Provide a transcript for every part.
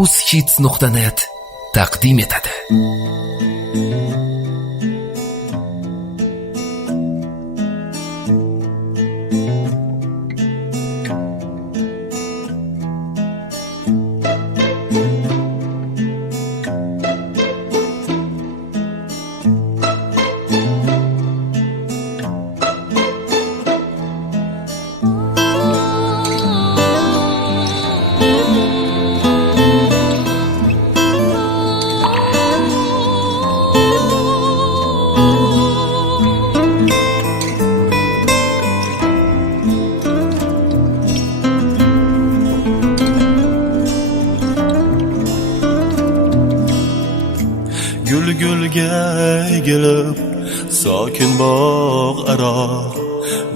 uzhits.net taqdim etadi. Gulga egilib sokin bog' aro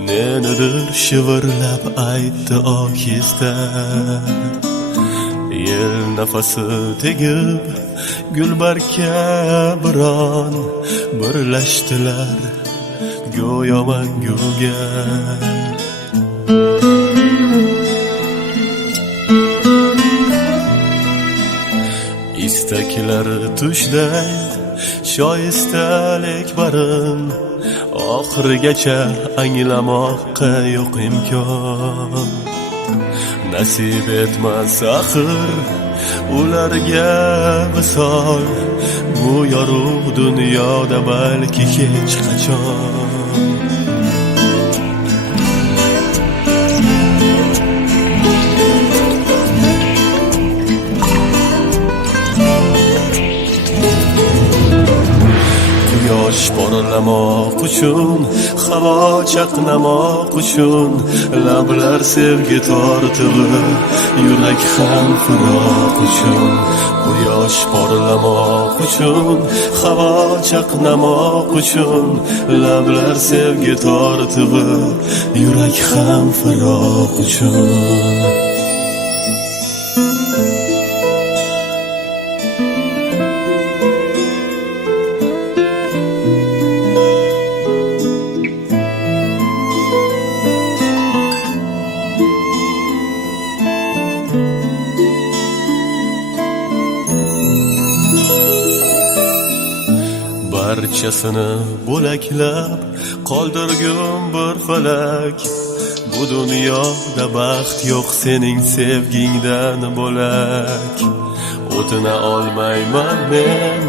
nedir shivirlab aytdi ohista. Yel nafasi tegib gulbarga biron birlashdilar go'yo manguga. İstekler tushday shoistalik barin oxirigacha anglamoqqa yo'q imkon. Nasib etmas axir ularga misol bu yorug' dunyoda balki hech qachon. Quyosh porlamoq uchun, havo chaqnamoq uchun, lablar sevgi tortig'i, yurak ham firoq uchun. Quyosh porlamoq uchun, havo chaqnamoq uchun, lablar sevgi tortig'i, yurak ham firoq uchun. Barchasini bo'laklab qoldirgum bir falak. Bu dunyoda baxt yo'q sening sevgingdan bo'lak. O'tina olmayman men